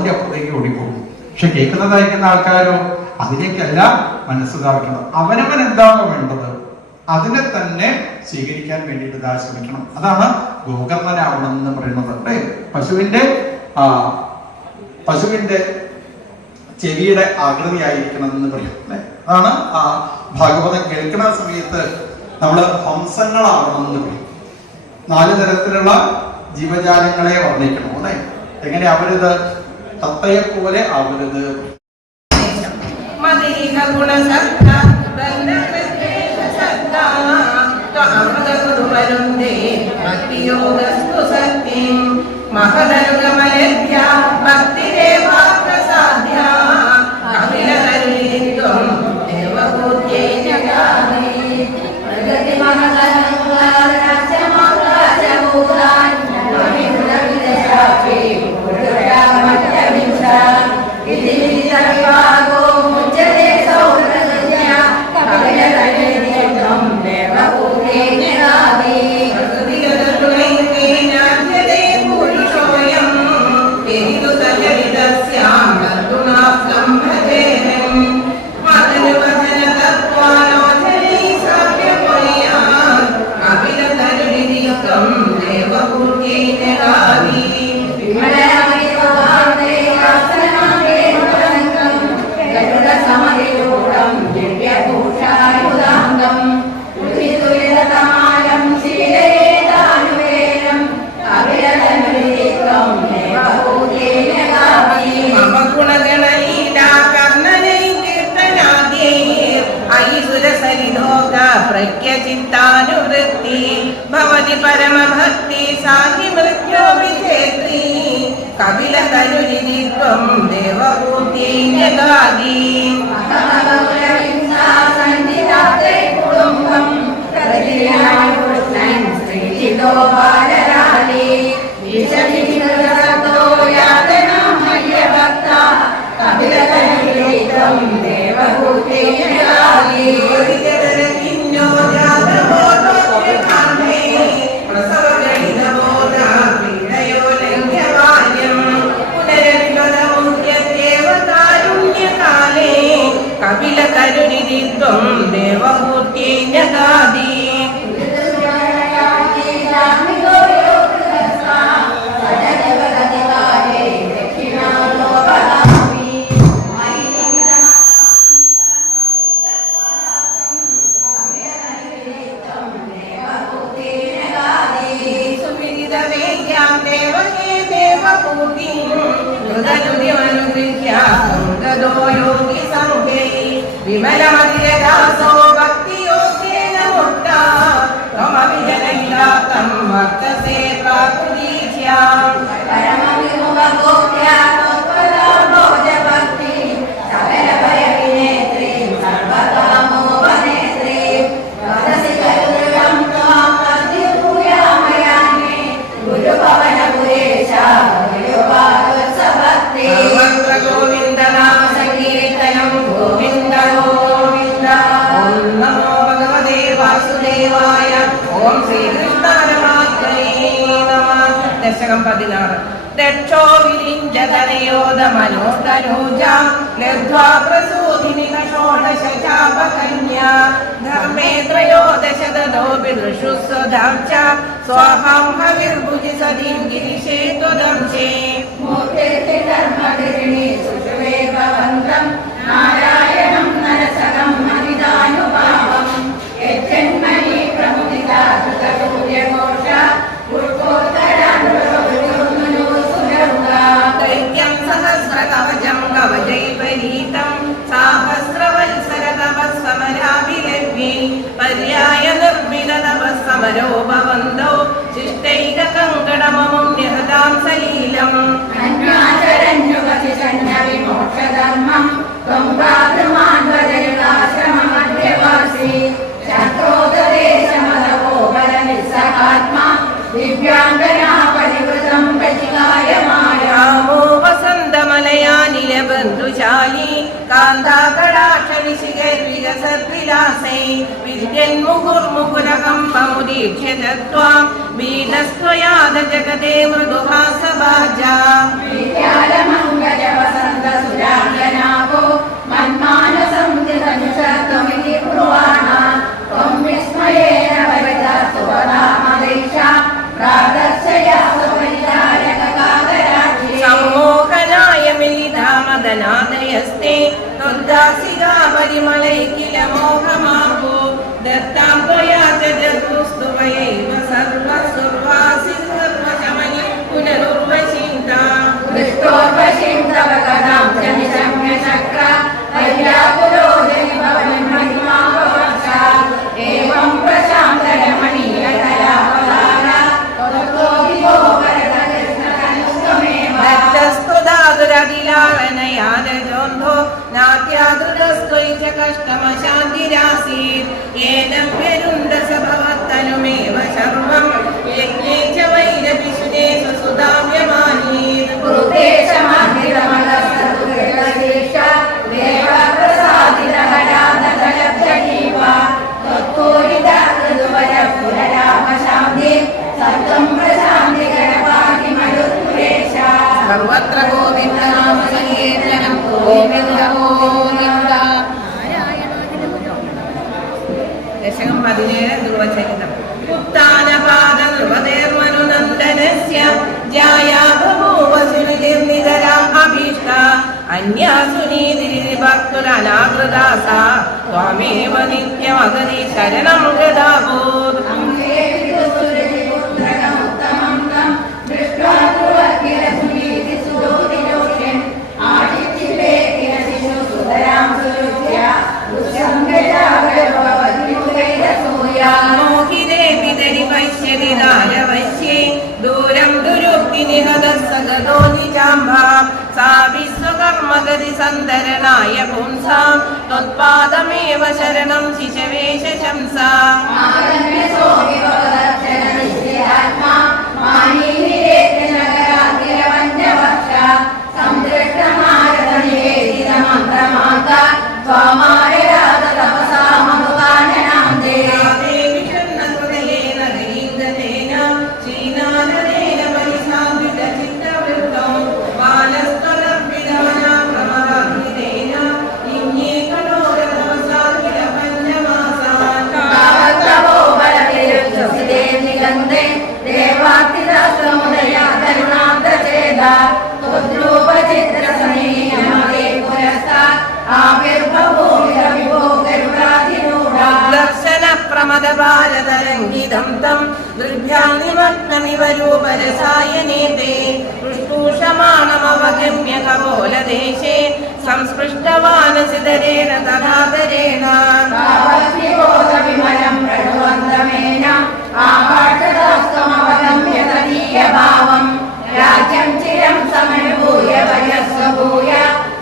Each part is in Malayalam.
അതിന്റെ അപ്പുറത്തേക്ക് ഓടിപ്പോകും. പക്ഷെ കേൾക്കുന്നതായിരിക്കുന്ന ആൾക്കാരോ അതിലേക്കല്ല മനസ്സിലാക്കണം. അവനവൻ എന്താണോ വേണ്ടത് അതിനെ തന്നെ സ്വീകരിക്കാൻ വേണ്ടിയിട്ട് ശ്രമിക്കണം. അതാണ് ഗോകർണനാവണം എന്ന് പറയുന്നത്. അല്ലേ, പശുവിന്റെ ചെവിയുടെ ആകൃതിയായിരിക്കണം എന്ന് പറയും. അല്ലെ, അതാണ് ആ ഭാഗവതം കേൾക്കുന്ന സമയത്ത് നമ്മള് ഹംസങ്ങളാവണം എന്ന് പറയും. 4 തരത്തിലുള്ള ജീവജാലങ്ങളെ വർണ്ണിക്കണം. അല്ലെ, എങ്ങനെ അവരുത് തത്തയെ പോലെ അവരുത്. चित्तानुवृत्ति भवति परमभक्ति साहि मृत्यो विजेत्री कपिल तनुरित्वं देवभूति जगादि संजिताते कुटुम्बं प्रतियायुष्णं श्रीजितो बालराली विषमितो यातना मह्यभक्ता कपिल तनुरित्वं देवभूति जगादि कपिल तरुनिधित्वं देवभूत्यै जगादि विमलमतिरदासो भक्तियोगेन मुक्ता त्वमभिजनैलातं वर्तसे प्राकृतीक्ष्यां परमविमुखगोप्या त्वत्पदा भोजभक्ति सकलभयविनेत्रीं सर्वकामोपनेत्रीं वदसि करुणं त्वां तद्विभूयामयामि गुरुपवनपुरेशा गुरुपादोत्सभक्ति गोविन्दनाम संकीर्तनं गोविन्द गोविन्द ॐ नमो भगवते वासुदेवाय ॐ श्रीकृष्णपरमात्मने नमः दशकं 16 दक्षो विरिञ्जतनयोधमनोस्तनूजा निर्ध्वा प्रसूतिनि षोडश चापकन्या धर्मे त्रयोदश ददो विदुषु स्वधांश्च स्वाहां हविर्भुजि सदीं गिरिशे त्वदंशे मूर्तेति धर्मगिरिणि सुषुवे भवन्तं नारायणं नरसकं मनिदानुभावं यज्जन्मनि प्रमुदिता सुतसूर्यघोषा पुष्पोत्तरानुरुगुरुगुरुसुररुगा दैत्यं सहस्रकवचं कवचैपरीतं साहस्रवत्सरतपस्समराभिलग्ने पर्याय निर्विलतपस्समरो भवन्तौ शिष्टैककङ्कणममुं निहतां सलीलम् अन्याचरन्युगतिषण्यविमोक्षधर्मं त्वं भ्रातृमान्वजयुगाश्रममध्यवासी शत्रोददेशमदवो बलनिस्सहात्मा दिव्याङ्गना परिवृतं प्रतिकायमायामो वसन्तमलयानिलबन्धुशाली कान्ताकटाक्षनिशिखैर्विकसद्विलासै विद्यन्मुहुर्मुहुरकम्बमुदीक्ष्य त्वां वीणस्त्वयाद जगते मृदुहासभाजा विद्यालमङ्गल सम्मोहनाय मिलितामदनादयस्ते त्वद्दासिका परिमलैकिल मोहमार्गो दत्तां त्वया च जगुस्तुवयैव सर्वसुर्वासि सर्वशमनि पुनरुर्वशिन्ता दृष्टोर्वशिं तव कदां च निशम्य चक्र वैयाकुलो जनिभवनं महिमाववर्षा एवं प्रशान्तरमणीयतया पदारा ततो विभो स्तुदादुरदिलालनयादजोन्धो नाट्यादृतस्त्वयि च कष्टमशान्तिरासीत् येन व्यरुन्दसभवत्तनुमेव सर्वं यज्ञे च वैरपिशुने सुधाव्यमानीत् कृते समाधिरमलसतुर्गदेशा देवप्रसादितहरादलब्धजीवा त्वत्पूरिताकृतुवरपुररामशान्ति सत्त्वं प्रशान्ति गणपातिमरुत्पुरेशा सर्वत्र गोविन्दनाम संकीर्तनं गोविन्द गोविन्द दशकं 17 ध्रुवचरितम् उत्तानपादनृपतेर्मनुनन्दनस्य जाया बभूव सुनिर्निधराम् अभीष्टा अन्यासु नीतिरिभक्तुरनाकृदासा त्वमेव नित्यमगति शरणं गदाभूत् मोहिने पितरि पश्यति दानवश्ये दूरं दुरुक्ति निहदस्सगतो निजाम्भा सा विश्वकर्मगति सन्दरणाय पुंसां त्वत्पादमेव शरणं शिशवेश शंसा प्रमदबालतरङ्गितं तं दृढ्यां निमग्नमिव रूपरसायने ते पृष्टूषमाणमवगम्य कपोलदेशे संस्पृष्टवानसिधरेण तदादरेण विमलं प्रणुवन्तमेन आभाषदास्तमवगम्य तदीयभावं राज्यं चिरं समनुभूय वयस्वभूय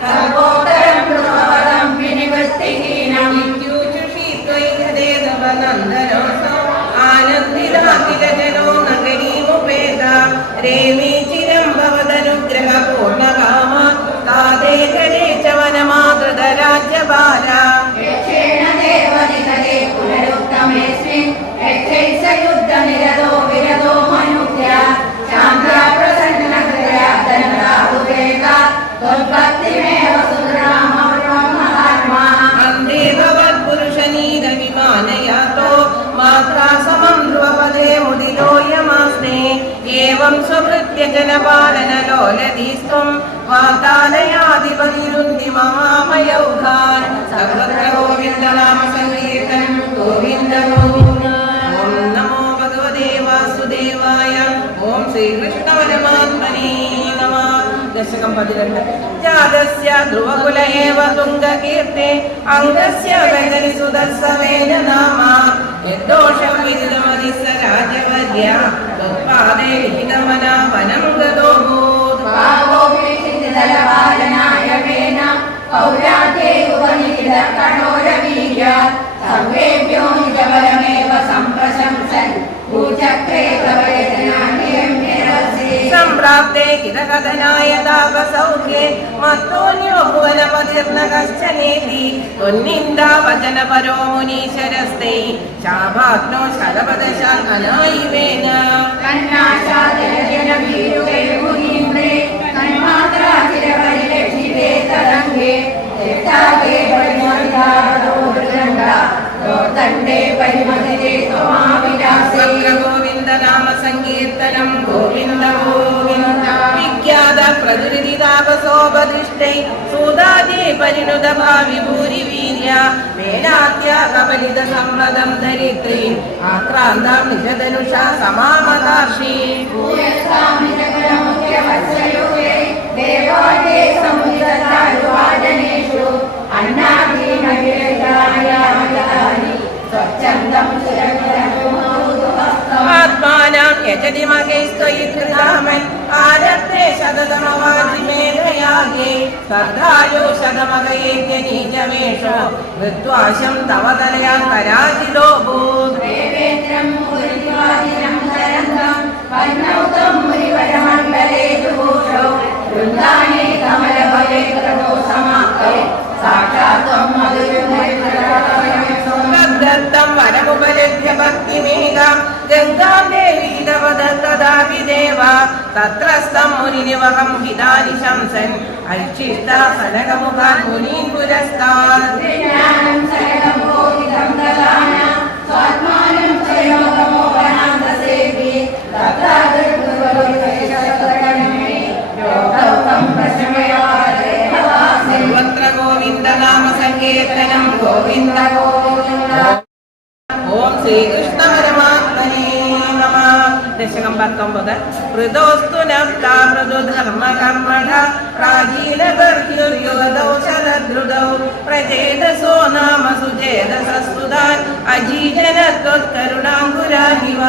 सर्वोत्तरं कृतवदं विनिवृत्तिहीनम् आनन्दिताखिलजनो नगरीमुपेत रेमी चिरं भवदनुग्रहपूर्णकाम तादेकरे च वनमातृतराज्यबाला यक्षेण देवनिधरे पुनरुत्तमेऽस्मिन् यक्षैः स युद्धनिरतो विरतो मनुज्ञा शान्त्या प्रसन्नहृदया धनराहुवेगा त्वद्भक्तिमेव सुधरामब्रह्मधर्मा वन्दे भवत्पुरुषनीलविमानयातो मात्रा समं ध्रुवपदे मुदिलोऽयमास्ते एवं स्वभृत्य जनपालनलोलधीस्त्वं वातालयाधिपतिरुन्धि ममामयौघान् सर्वत्र गोविन्दनाम संकीर्तनं गोविन्द गोविन्द ॐ नमो भगवते वासुदेवाय ॐ श्रीकृष्णपरमात्मने नमः दशकं 12 जातस्य ध्रुवकुल एव तुङ्गकीर्ते अङ्गस्य गजनिसुदर्शवेन नाम यद्दोषं विदितमधिस्स राजवर्य त्वत्पादे लिखितमना वनं गतो भूत् भावोऽभिषिक्तदलपालनायकेन पौरात्ये उपनिषदकठोरवीर्य सर्वेभ्यो निजबलमेव सम्प्रशंसन् भूचक्रे सम्प्राप्ते किलकथनाय तापसौख्ये मत्तोऽन्यो भुवनपतिर्न कश्चनेति त्वन्निन्दावचनपरो मुनीशरस्ते शाभाग्नो शरपदशाकनायिवेन कन्याशाजनभीरुगे मुनीन्द्रे तन्मात्रा चिरपरिरक्षिते तरङ्गे तीर्थागे परिमोदितावतो मृदङ्गा दोर्दण्डे परिमदिते त्वमाविलासे गोविन्द नाम സങ്കീർത്തനം ഗോവിന്ദ ഗോവിന്ദ വിഖ്യാത പ്രചുരിതാപസോപദിഷ്ടൈ സൂതാജേ പരിണുത ഭാവി ഭൂരി വീര്യ വേലാത്യ കപലിത സമ്മതം ധരിത്രി ആക്രാന്താം നിജധനുഷ സമാമകാർഷി ദേവാലേ സമുദ്രജാരുവാദനേഷു ആത്മാനം യജതി മഹേസ്ത്വയി ധൃതാമൻ ആരത്തെ ശതതമവാജിമേധയാഗേ സർദ്ധായോ ശതമകയേത്യനീജമേഷോ വൃത്വാശം തവ തനയാ പരാജിതോ ഭൂത് ദേവേന്ദ്രം മുരിവാദിനം ധരന്തം പന്നൗതം മുരിവരമണ്ഡലേ ദുഭൂഷോ വൃന്ദാനേ കമലഭവേ കൃതോ സമാപ്തേ സാക്ഷാത്വം മധുരം വരമുപലഭ്യ ഭക്തിമേകാം ഗംഗാം ദേവി തവദത്തദാപി ദേവ തത്രസ്ഥം മുനിനിവഹം ഹിതാനി ശംസൻ അരിക്ഷിഷ്ട സനകമുഖാൻ മുനീൻ പുരസ്താത് ജ്ഞാനം സനകമോഹിതം ദദാന സ്വാത്മാനം സ്വയോഗമോഹനാന്ത സേവി സർവത്ര ഗോവിന്ദ നാമ സങ്കീർത്തനം ഗോവിന്ദ ഗോവിന്ദ. ഓം ശ്രീകൃഷ്ണ പരമാത്മനേ നമഃ. ദശകം 19. മൃദോസ്തു നഫ്താ മൃദുധർമ്മ കർമ്മഠ പ്രാചീനബർഹ്യുർയുഗദൗശലദ്രുതൗ പ്രചേതസോ നാമ സുചേതസസ്തുതാൻ അജീജനത്വത്കരുണാങ്കുരാഹിവ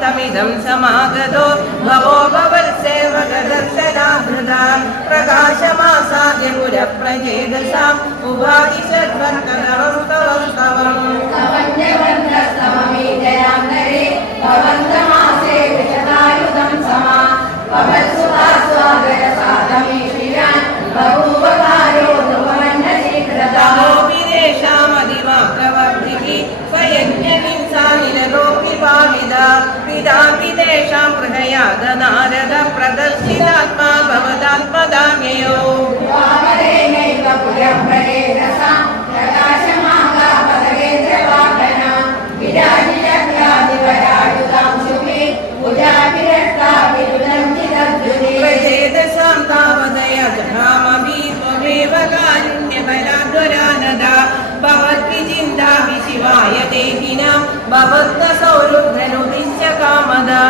തമിദം സമാഗതോ ഭവോ ഭവത്സേവകദർശനാഹൃതാ പ്രകാശമാസാദ്യ പുരപ്രചേതസാം ഉപാദിശദ്വർക്കനവസ്തവസ്തവം പിതാപിതേഷാം ഹൃദയാദ നാരദ പ്രദർശിതാത്മാ ഭവതാത്മദാമ്യയോ പ്രചേതസാം താവദയ ജനാമഭി ത്വമേവ കാരുണ്യബലാദ്വരാനദ ഭവദ്വിചിന്താഭി ശിവായ ദേഹിനാം ഭവത്ന സൗരുദ്ധനുദിശ്യ കാമദാ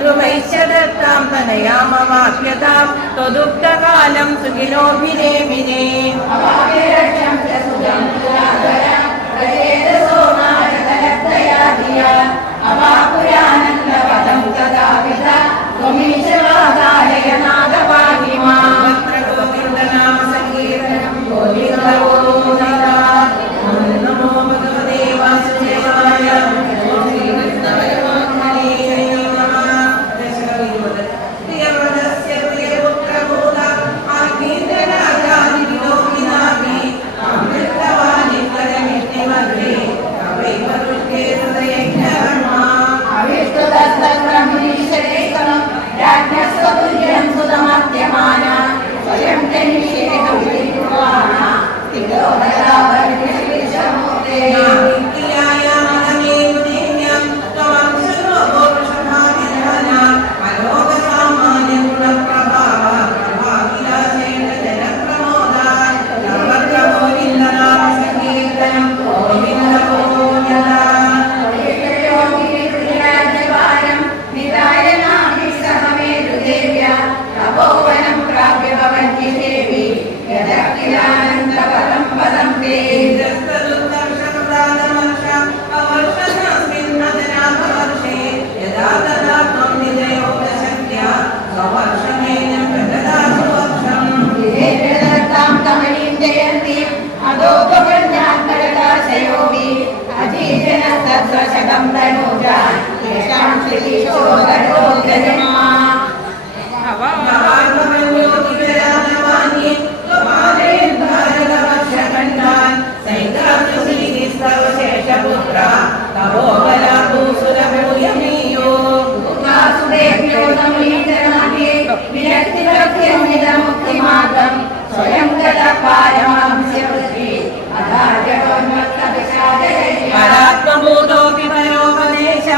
ദ്രുമൈശ്യദത്താം തനയാമവാപ്യതാം ത്വദുക്തകാലം സുഖിനോഭിനേമിനേ അവാപുരാനന്ദപദം തദാവിധ ത്വമീശവാദാലയനാദപാഹിമാ ഗോവിന്ദനാമ സങ്കീർത്തനം ഗോവിന്ദ ഗോവിന്ദ. നമോ ഭഗവതേ വാസുദേവായ. ശ്രീകൃഷ്ണ പരമാത്മനേ നമഃ. ദശകം 20. പ്രിയവ്രതസ്യ പ്രിയപുത്രഭൂത ആഗ്നീന്ദ്രരാജാദിവിലോകിനാഭി അമൃതവാനി പരമിഷ്ടിമഗ്രേ കവൈവരുഷ്കേ ഹൃദയജ്ഞകർമാ അവിഷ്ടുതസ്തബ്രഹ്മീശ്വരേകം രാജ്ഞസ്വതുല്യം സുതമർത്യമാന സ്വയം ജനിഷേഹം വിദ്വാന തിലോദരാവർഗിഷമൂർത്തേ നാവിക്യായ മനമേവദേന്യം ത്വംശലോകോ വൃഷഭാവിധാന അലോകസാമാന്യ ഗുണപ്രഭാവ പ്രഭാവിലാസേന ജനപ്രമോദായ സർവത്ര ഗോവിന്ദ നാമ സങ്കീർത്തനം ഗോവിന്ദ ഗോവിന്ദ. തപോവനം പ്രാപ്യ ഭവന്തി ദേവി യദഖിലാനന്ദപദം പദം തേ ദസ്തദുർദർശനപ്രാദമർഷ അവർഷനാസ്മിൻ മദനാഭവർഷേ യദാ തദാ ത്വം നിജയോഗശക്ത്യാ സ്വവർഷമേനം പ്രദദാസു വർഷം വിവേകദത്താം കമലീം ജയന്തീം അദോപവന്യാത്മരദാശയോഗി അജീജനസ്തദ്വശകം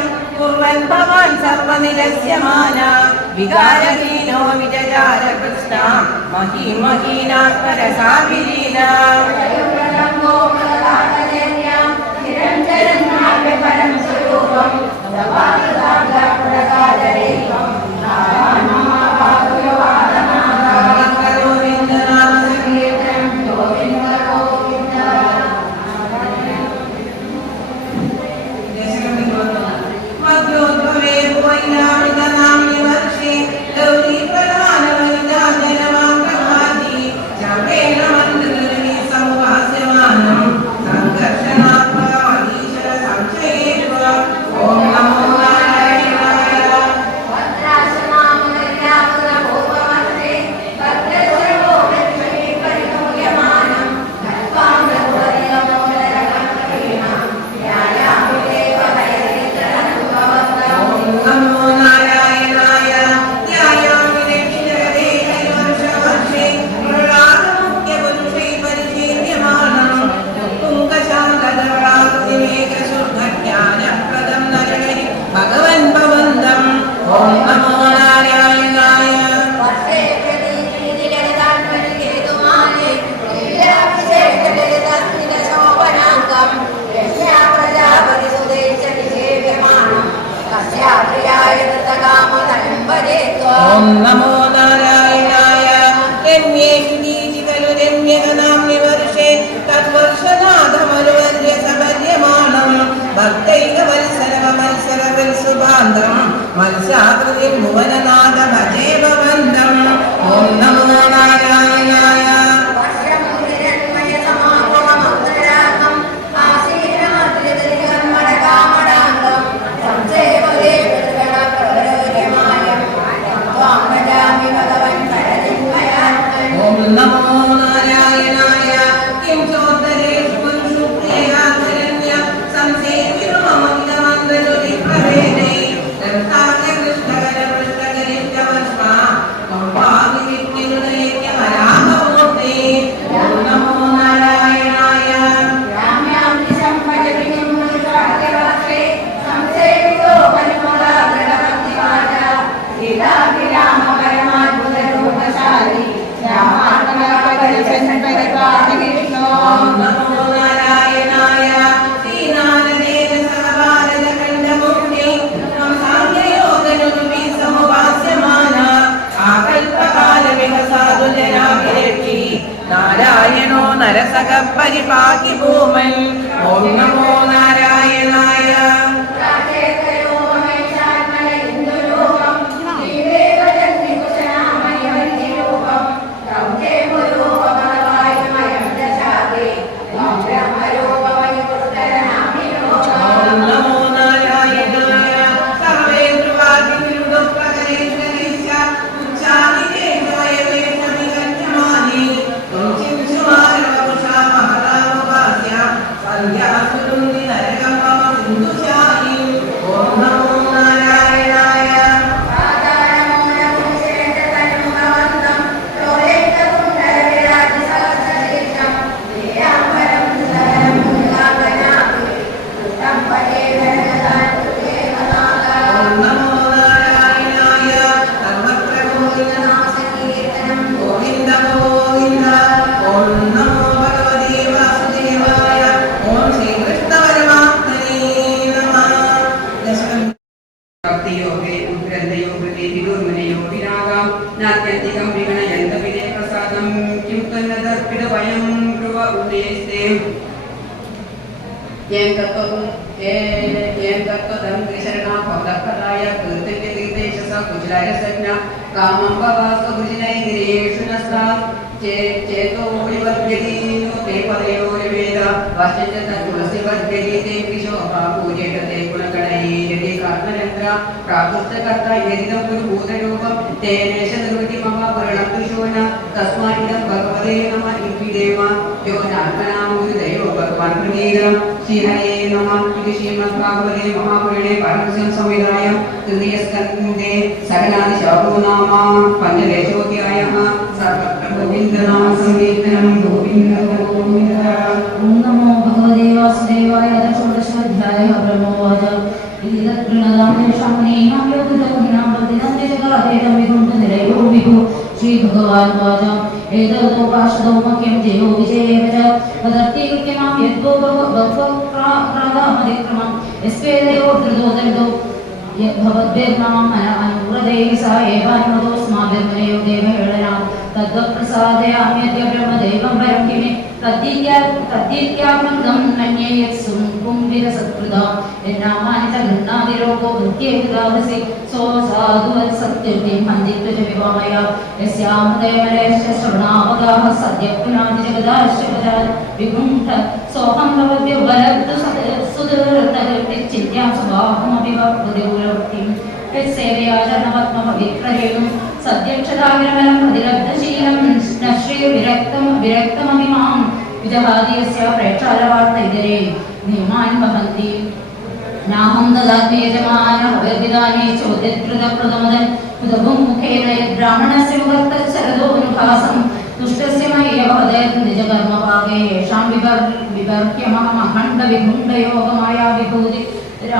നിരന്തരം കുർവൻ ഭവാൻ സർവനിരസ്യമാന വികാരഹീനോ വിജയാര കൃഷ്ണ മഹീമഹീനാത്മരസാഭിലീന ഓം നമോ നാരായണായ രമ്യേഷിതീജിതലു രമ്യകനാംനി വർഷേ തദ്വർഷനാഥമരുവര്യ സപര്യമാണം ഭക്തൈക വത്സരവ മത്സരവിൽ സുബാന്ധം മത്സാകൃതി ഭുവനനാഥ ഭജേ ഭവന്തം ഓം നമോ നാരായണായ നമോ നാരായണായ കിം ചോദരേഷു പുരുഷപ്രിയാധരണ്യ സംസേവിതമമിതമന്ദജുലി പ്രവേദേ ദർശായ കൃഷ്ണകര കൃഷ്ണകരിഷ്ടവർഷ മമ്പാവിനിത്യനുദയക്യമരാമമൂർത്തേ ഓം നമോ നാരായണായ രാമ്യാംനി സംഭജവിനിം പുരുഷാഗ്രവസ്ത്രേ സംസേവിതോ പരിമളാദൃഢഭക്തിവാച സീതാഭിരാമപരമാത്ഭുതരൂപശാലി നമോ നാരായണായ ശ്രീനാരദേവ സഹഭാരതഖണ്ഡമൂർത്തി സാംഖ്യയോഗനുരുപി സമുപാസ്യമാന ആകൽപകാല വിഹസാധുജനാഭിരക്ഷി നാരായണോ നരസഖ പരിപാകി ഭൂമൻ ഓം നമോ നാരായണായ श्री भगवान वाचा एतदोपाशदो मह्यं जयो विजयेव च पदर्तिकृत्यमां यद्गो भवक्रादामधिक्रमं यस्वेदयो धृतो भवद्भिर्मां अनुव्रतेहि सा एवानुमतोऽस्माभिर्मनयो देवहेळनां तद्वत्प्रसादयाम्यद्य ब्रह्मदेवं वरं किमे तद्दीत्यात्मकं मन्ये यत्सुं कुम्भिरसत्कृता यन्नामानि च गृह्णादिरोगो भृत्येकदाहसि सो साधुवत्सत्यं मन्दित्व च विवामया यस्यामुदयमलयश्च श्रवणावगाः सद्यपुनादि जगदाश्च विकुण्ठ सोऽहं भवद्भ्यो बलब्धु सुदृतचिन्त्यां स्वभावमपि वक्तुदिगुरवृत्तिं यत्सेवया जनपद्मपवित्ररेणुं सद्यक्षदाग्रमलं प्रतिलब्धशीलं न श्रीविरक्तमपि मां विजहादियस्य प्रेक्षालवार्तैतरे नियमान् वहन्ति नाहं ददामि यजमानः विदाने चोदित्कृतप्रदमदन् उदभुमुखेन यद्ब्राह्मणस्य मुखतश्चरदोऽनुभासं तुष्टस्य मह्यवहदयत् निजकर्मभागे येषां विभर्क्यमहमखण्डविभुण्डयोगमाया विभूति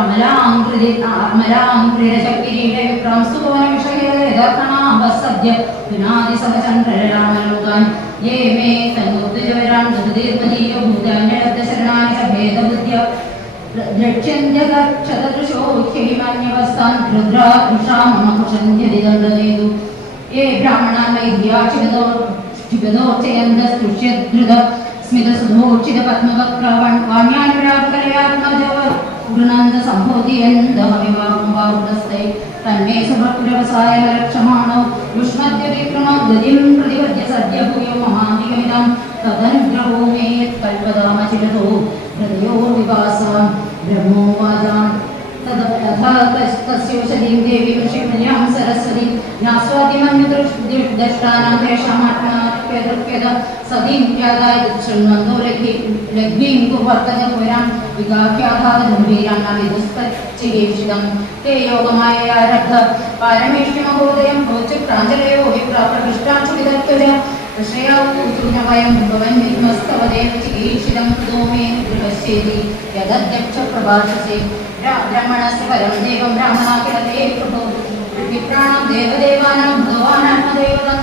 अमलाङ्कृतिरचकिरीटविक्रां सुभुवनविषयदर्पणावसद्य विनादिसमचन्द्ररामलोकान् ये मे तन्मुक्तिजवरान् दुर्दीर्घदीयो भूतान्यशरणानि च भेदबुद्ध्य द्रक्ष्यन्त्यगच्छतदृशो ह्यभिमान्यवस्तान् रुद्राषा मम कुशन्त्यदिदण्डदेतु ये ब्राह्मणान् वैद्या चिबदोर्चयन्तस्तुष्यधृत स्मितसुधोर्चितपद्मवक्त्रवाण्यानि प्रापकलयात्मजव गृणन्द सम्भोधियन्दमविवाहमुवावृतस्ते तन्मे सुभक्तिरवसायलक्षमाणो युष्मद्यविक्रमो गतिं प्रतिपद्य सद्य भूयो महाधिकमिदं तदनुग्रहो मे यत्कल्पदामचिरतो हृदयो विवासान् ब्रह्मोवादान् तथा तस्योषधीं देवी ऋषिमन्यां सरस्वतीं नास्वादिमन्युदृष्टानां तेषामात्मात्प्यदृप्यद सतीं त्यागाय शृण्वन्तो लग्नीं कुर्वर्तनपुरां विगाख्याघातगम्भीरां न विदुस्तच्चिकीर्षितं ते योगमाययारब्ध पारमेष्टिमहोदयं भोचक्राञ्जलयो विप्रप्रकृष्टाक्षुविदत्वज ऋषयावूचुर्नवयं भवन्निमस्तवदेव चिकीर्षितं कृतो मे गृहस्येति यदध्यक्ष प्रभाषसे ब्राह्मणस्य परं देवं ब्राह्मणाखिलते कृतो विप्राणां देवदेवानां भगवानात्मदेवतं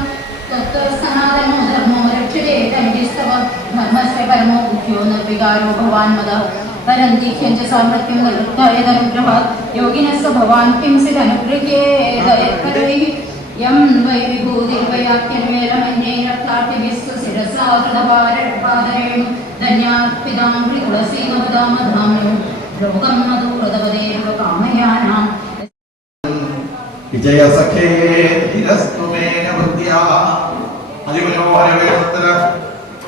तत्त्वसनातनो धर्मो रक्षते तन्निस्तव धर्मस्य परमो मुख्यो निर्विकारो भवान् मदः परन्तीख्यं च सामर्थ्यं कार्यदनुग्रहात् योगिनस्य भवान् किंसिदनुगृह्येदयत्करैः यं वै विभूतिर्वयाख्यन्वेलमन्ये रक्तार्थिभिस्तु शिरसा कृतपादरेणु धन्यार्पिताङ्घ्रितुलसीमपदामधाम्नो लोकं मधुरदवदेव कामयानाम् വിജയസഖേ ധീരസ്തുമേന വൃദ്ധ്യാ. അതിമനോഹരവേഷത്തില്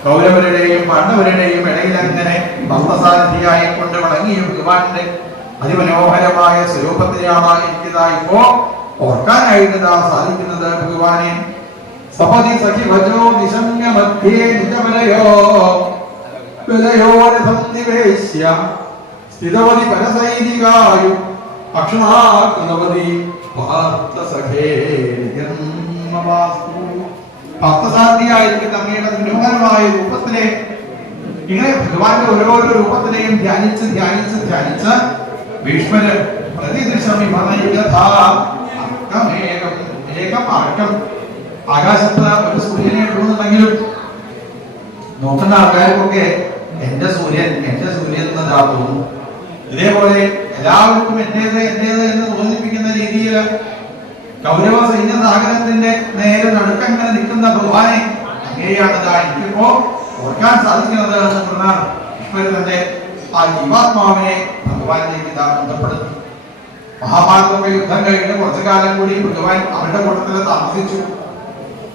കൗരവരുടെയും പാണ്ഡവരുടെയും ഇടയിൽ അങ്ങനെ ഭക്തസാരഥിയായിക്കൊണ്ട് വണങ്ങിയ ഭഗവാന്റെ അതിമനോഹരമായ സ്വരൂപത്തിലാണ് എനിക്കിതാ ഇപ്പോ ഓർക്കാനായിട്ട് സാധിക്കുന്നത്. ഭഗവാനെ സപതി സഖി ഭജോ നിശമ്യ മധ്യേ നിജമലയോ വിലയോരസന്നിവേശ്യ സ്ഥിതവതി പരസൈനികായു അക്ഷണാകൃതവതി ഭക്തസാരഥിയായിരിക്കുന്ന അങ്ങയുടെ മനോഹരമായ രൂപത്തിലെ ഇങ്ങനെ ഭഗവാന്റെ ഓരോരോ രൂപത്തിനെയും ധ്യാനിച്ച് ധ്യാനിച്ച് ധ്യാനിച്ച് ഭീഷ്മര് പ്രതിദൃശം ഏകം അർക്കം ആകാശത്ത് ഒരു സൂര്യനെ ഇടുന്നുണ്ടെങ്കിലും നോക്കുന്ന ആൾക്കാർക്കൊക്കെ എന്റെ സൂര്യൻ എന്നതാ തോന്നുന്നു. ഇതേപോലെ എല്ലാവർക്കും എന്റേത് എന്ന് തോന്നിപ്പിക്കുന്ന രീതിയിൽ കൗരവ സൈന്യ സാഗരത്തിന്റെ നേരെ നടുക്കങ്ങനെ നിൽക്കുന്ന ഭഗവാനെ അങ്ങനെയാണ് എനിക്കിപ്പോ ഓർക്കാൻ സാധിക്കുന്നത് എന്ന് പറഞ്ഞാൽ ഈശ്വരന്റെ ആ ജീവാത്മാവിനെ ഭഗവാനിലേക്ക് ബന്ധപ്പെടുത്തി. മഹാഭാരതമൊക്കെ യുദ്ധം കഴിഞ്ഞ് കുറച്ചു കാലം കൂടി ഭഗവാൻ അവരുടെ കൂട്ടത്തിൽ താമസിച്ചു.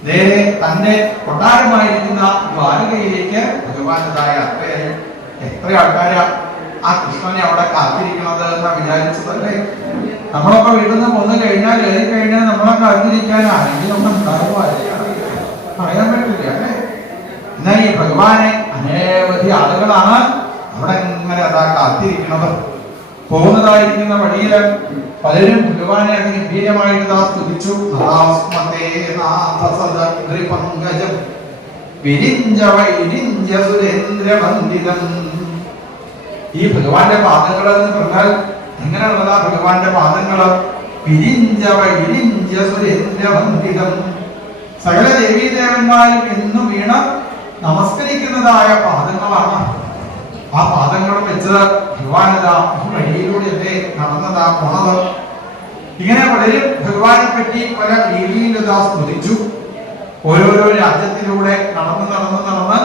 നേരെ തന്റെ കൊട്ടാരമായിരിക്കുന്ന ദ്വാരകയിലേക്ക് ഭഗവാനതായ യാത്രയായി. എത്ര ആൾക്കാരാ ആ കൃഷ്ണനെ അവിടെ കാത്തിരിക്കണത് എന്നാ വിചാരിച്ചതല്ലേ? നമ്മളൊക്കെ വീട്ടിൽ നിന്ന് കൊന്നു കഴിഞ്ഞാൽ നമ്മളെ കാത്തിരിക്കാൻ ആരെങ്കിലും ഒന്നും ഉണ്ടാകുമോ? പറയാൻ പറ്റില്ല അല്ലേ? എന്നാൽ ഈ ഭഗവാനെ അനേവധി ആളുകളാണ് അവിടെ ഇങ്ങനെ അതാ കാത്തിരിക്കണത്. പോകുന്നതായിരിക്കുന്ന വഴിയില് പലരും ഭഗവാനെ അത് ഗംഭീരമായിട്ട് സ്തുതിച്ചു. ഈ ഭഗവാന്റെ പാദങ്ങൾ എന്ന് പറഞ്ഞാൽ ഇങ്ങനെയുള്ളതാ ഭഗവാന്റെ പാദങ്ങള്. വിരിഞ്ചവ ഇരിഞ്ച സുരേന്ദ്രവന്ദിതം. സകല ദേവീദേവന്മാരും എന്നു വീണ നമസ്കരിക്കുന്നതായ പാദങ്ങളാണ്. ആ പാദങ്ങൾ വെച്ച് ഭഗവാനതാ ഈ വഴിയിലൂടെ നടന്നതാ പോണത്. ഇങ്ങനെ പലരും ഭഗവാനെ പറ്റി പല രീതിയിലിതാ സ്തുതിച്ചു. ഓരോരോ രാജ്യത്തിലൂടെ നടന്ന്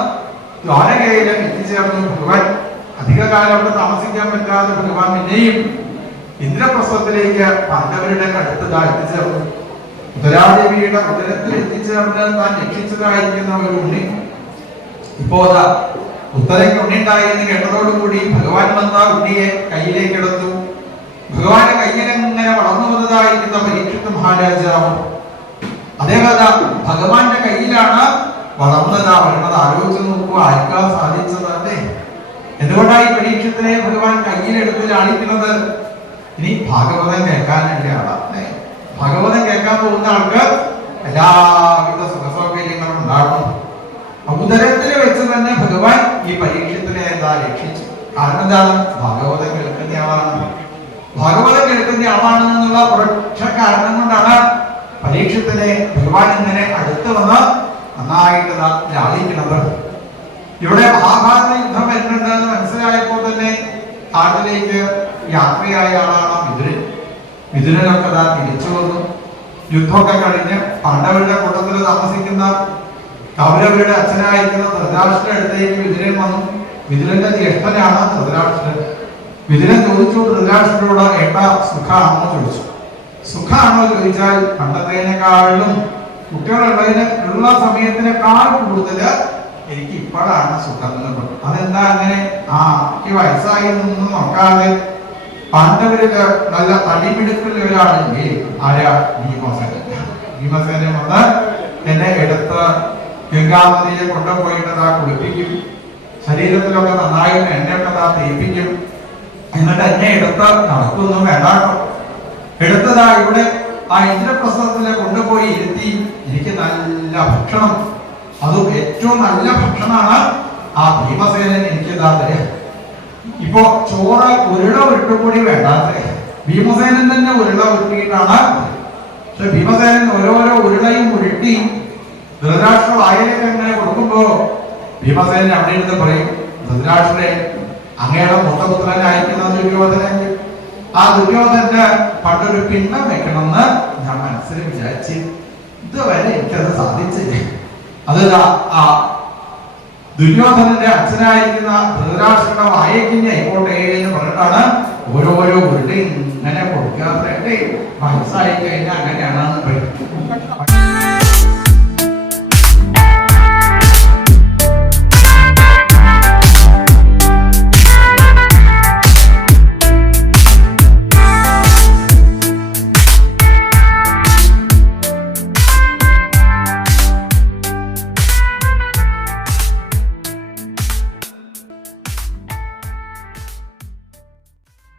ദ്വാരകയിലും എത്തിച്ചേർന്നു ഭഗവാൻ. അധികകാലം അവിടെ താമസിക്കാൻ പറ്റാതെ ഭഗവാൻ പിന്നെയും ഇന്ദ്രപ്രസ്ഥത്തിലേക്ക് പാണ്ഡവരുടെ അടുത്തതാ എത്തിച്ചേർന്നു. ഉത്തരാദേവിയുടെ ഉദരത്തിൽ എത്തിച്ചേർന്ന് താൻ രക്ഷിച്ചതായിരിക്കുന്ന ഒരു ഉണ്ണി ഇപ്പോ ഉത്തരയ്ക്ക് ഉണ്ണിണ്ടായി എന്ന് കേട്ടതോടുകൂടി ഭഗവാൻ വന്ന ഉണ്ണിയെ കയ്യിലേക്ക് എടുത്തു. ഭഗവാന്റെ കയ്യിലെങ്ങനെ വളർന്നു വന്നതായിരിക്കുന്ന പരീക്ഷിത് മഹാരാജാവ് അതേകഥ ഭഗവാന്റെ കയ്യിലാണ് വളർന്നതാ വരുന്നത്. ആലോചിച്ച് നോക്കുക, ആർക്കാൻ സാധിച്ചത് അല്ലേ? എന്തുകൊണ്ടായി പരീക്ഷത്തിനെ ഭഗവാൻ കയ്യിലെടുത്ത് ലാളിക്കുന്നത്? ഇനി ഭാഗവതം കേൾക്കാനുള്ള ആളാണ്. ഭാഗവതം കേൾക്കാൻ പോകുന്ന ആൾക്ക് എല്ലാവിധ സുഖസൗകര്യങ്ങളും ഉണ്ടാകും. ഉദരത്തിൽ വെച്ച് തന്നെ ഭഗവാൻ ഈ പരീക്ഷത്തിനെ എന്താ രക്ഷിച്ചു. കാരണം എന്താണ്? ഭാഗവതം കേൾക്കുന്ന ആളാണ്. ഭാഗവതം കേൾക്കുന്ന ആളാണെന്നുള്ള ഒരൊറ്റ കാരണം കൊണ്ടാണ് പരീക്ഷത്തിനെ ഭഗവാൻ ഇങ്ങനെ അടുത്ത് വന്ന് നന്നായിട്ട് ലാളിക്കുന്നത്. ഇവിടെ മഹാഭാരത യുദ്ധം വരുന്നുണ്ടെന്ന് മനസ്സിലായപ്പോൾ തന്നെ കാട്ടിലേക്ക് യാത്രയായ ആളാണ് വിതുരൻ. വിതുരനൊക്കെ തിരിച്ചു വന്നു. യുദ്ധമൊക്കെ കഴിഞ്ഞ് പാണ്ഡവരുടെ കൂട്ടത്തിൽ താമസിക്കുന്ന കൗരവരുടെ അച്ഛനായിരിക്കുന്ന ധൃതരാഷ്ട്രന്റെ അടുത്തേക്ക് വിതുരൻ വന്നു. വിതുരന്റെ ജ്യേഷ്ഠനാണ് ധൃതരാഷ്ട്രൻ. വിതുരൻ ചോദിച്ചു ധൃതരാഷ്ട്രനോട് ഏട്ടാ സുഖാണെന്ന് ചോദിച്ചു. സുഖാണോ ചോദിച്ചാൽ പണ്ടത്തേനേക്കാളും കുട്ടികളുള്ള സമയത്തിനേക്കാൾ കൂടുതൽ എനിക്ക് ഇപ്പോഴാണ് സുഖം എന്ന് പറഞ്ഞു. അതെന്താ അങ്ങനെ? എനിക്ക് വയസ്സായി ഒന്നും നോക്കാതെ പാണ്ഡവരില് നല്ല തടിമിടുക്കുള്ള ഒരാളില്ലേ, ആരാ? ഭീമസേനൻ. ഭീമസേനൻ വന്ന് എന്നെ എടുത്ത് ഗംഗാനദിയെ കൊണ്ടുപോയിട്ടതാ കുളിപ്പിക്കും. ശരീരത്തിലൊക്കെ നന്നായിട്ട് എണ്ണയൊക്കെ തേപ്പിക്കും. എന്നിട്ട് എന്നെ എടുത്ത് നടക്കൊന്നും വേണ്ടാട്ടോ. എടുത്തതാ ഇവിടെ ആ ഇന്ദ്രപ്രസ്ഥത്തില് കൊണ്ടുപോയി ഇരുത്തി എനിക്ക് നല്ല ഭക്ഷണം, അതും ഏറ്റവും നല്ല ഭക്ഷണമാണ് ആ ഭീമസേനൻ എനിക്ക് തരാം. ഇപ്പോ ചോറ് ഉരുള ഉരുട്ടുകൂടി വേണ്ടാത്ത ഭീമസേനൻ തന്നെ ഉരുള ഉരുട്ടിയിട്ടാണ്. പക്ഷെ ഭീമസേനൻ ഓരോരോ ഉരുളയും ഉരുട്ടി ധൃതരാഷ്ട്ര വായിലേക്ക് അങ്ങനെ കൊടുക്കുമ്പോ ഭീമസേനൻ അവിടെ ഇരുന്ന് പറയും, ധൃതരാഷ്ട്രരെ അങ്ങയുടെ മൂത്തപുത്രനായിരിക്കുന്ന ദുര്യോധനൻ, ആ ദുര്യോധന്റെ പണ്ടൊരു പിണ്ഡം വെക്കണമെന്ന് ഞാൻ മനസ്സിൽ വിചാരിച്ചു. ഇതുവരെ എനിക്കത് സാധിച്ചില്ല. അത് ആ ദുര്യോധനന്റെ അച്ഛനായിരിക്കുന്ന ധൃതരാഷ്ട്രയുടെ വായക്കിഞ്ഞ ആയിക്കോട്ടെ എന്ന് പറഞ്ഞിട്ടാണ് ഓരോരോ ഉരുട്ടി ഇങ്ങനെ കൊടുക്കാതെ വയസ്സായി കഴിഞ്ഞാൽ അങ്ങനെയാണെന്ന് പറയും.